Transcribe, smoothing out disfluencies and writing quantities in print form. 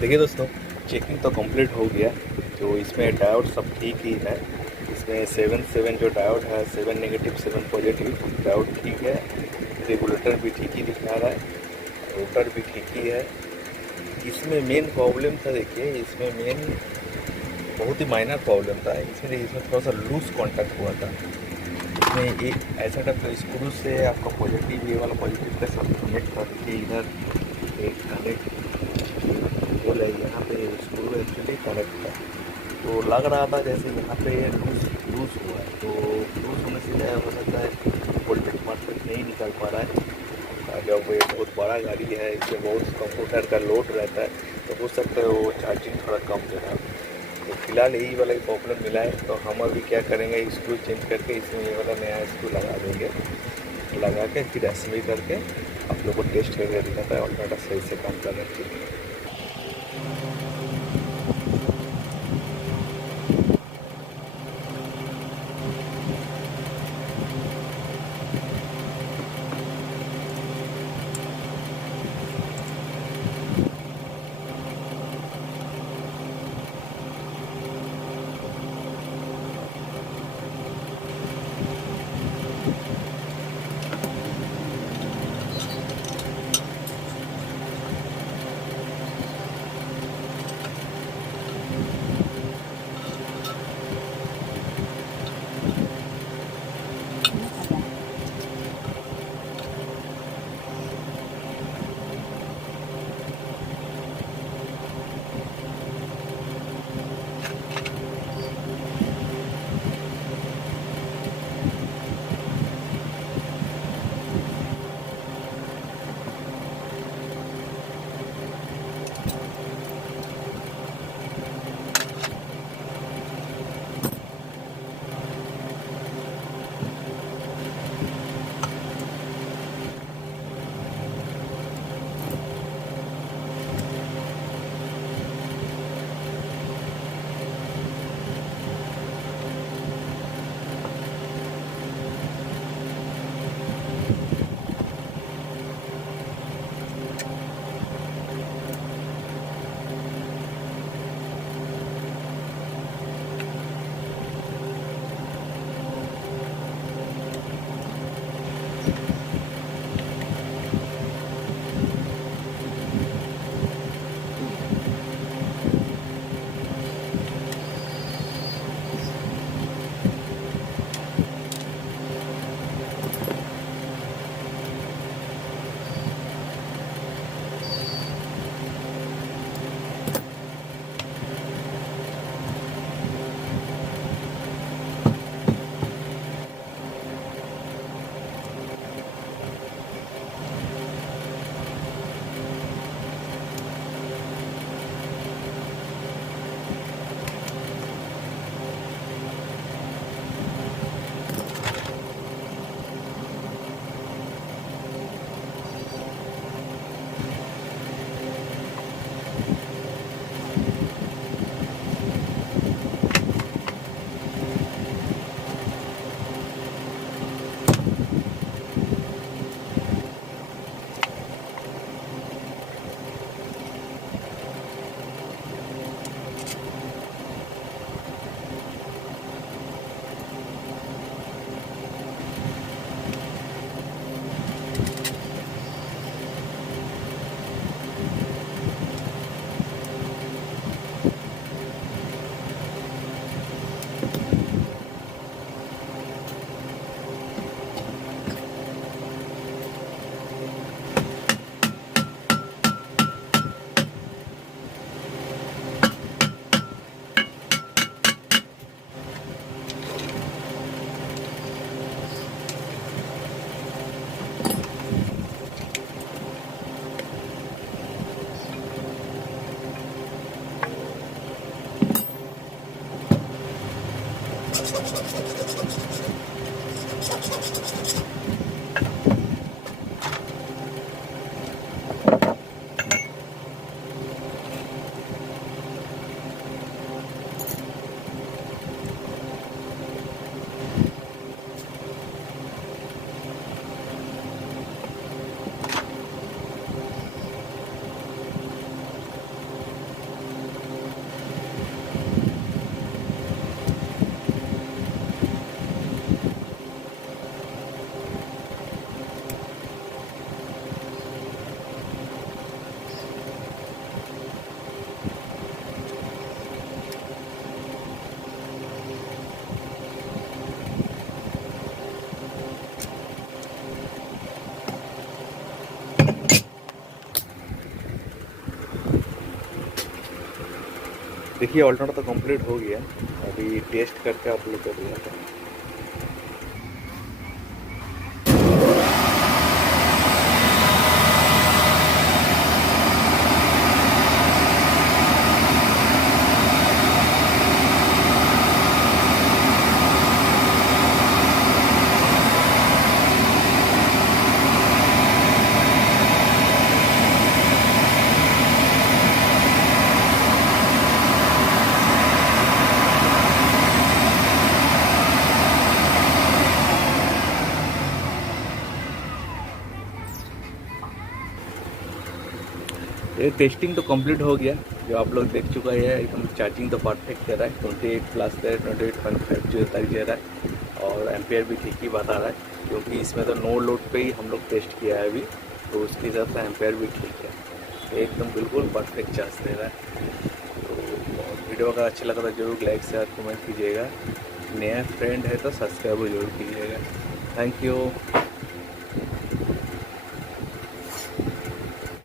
देखिए दोस्तों, चेकिंग तो कंप्लीट हो गया। तो इसमें डायोड सब ठीक ही है। इसमें 7 जो डायोड है, 7 नेगेटिव 7 पॉजिटिव डायोड ठीक है। रेगुलेटर भी ठीक ही दिखा रहा है, रोटर भी ठीक ही है। इसमें मेन प्रॉब्लम था, देखिए इसमें मेन बहुत ही माइनर प्रॉब्लम था। इसमें थोड़ा सा लूज कॉन्टैक्ट हुआ था। इसमें एक ऐसा टाइप का स्क्रू से आपका पॉजिटिव, ये वाला पॉजिटिव के साथ कनेक्ट करके इधर एक कनेक्ट होल है, यहाँ पे स्क्रू एक्चुअली कनेक्ट था। तो लग रहा था जैसे यहाँ पे लूज लूज हुआ है। तो लूज होने से क्या हो सकता है, वोल्टेज परफेक्ट नहीं निकल पा रहा है। जब ये बहुत बड़ा गाड़ी है, इसमें बहुत कंप्यूटर का लोड रहता है, तो हो सकता है वो चार्जिंग थोड़ा कम दे रहा है। तो फिलहाल यही वाला प्रॉब्लम मिला है। तो हम अभी क्या करेंगे, स्क्रू चेंज करके इसमें ये वाला नया स्क्रू लगा देंगे। लगा के फिर असेंबली करके आप लोग को टेस्ट करके दिखाता है, और सही से काम कर रहा है। देखिए ऑल्टरनेटर तो कंप्लीट हो गया, अभी टेस्ट करके आप लोग को दिखाता हूँ। ये टेस्टिंग तो कंप्लीट हो गया, जो आप लोग देख चुका है। एकदम चार्जिंग तो परफेक्ट दे रहा है, 28+ दे 28.5 जो तक दे रहा है, और एम्पेयर भी ठीक ही बता रहा है, क्योंकि इसमें तो नो लोड पे ही हम लोग टेस्ट किया है अभी, तो उसके हिसाब से एम्पेयर भी ठीक है, एकदम बिल्कुल परफेक्ट चार्ज दे रहा है। तो वीडियो अगर अच्छा लगा तो जरूर लाइक शेयर कमेंट कीजिएगा, नया फ्रेंड है तो सब्सक्राइब जरूर कीजिएगा। Thank you.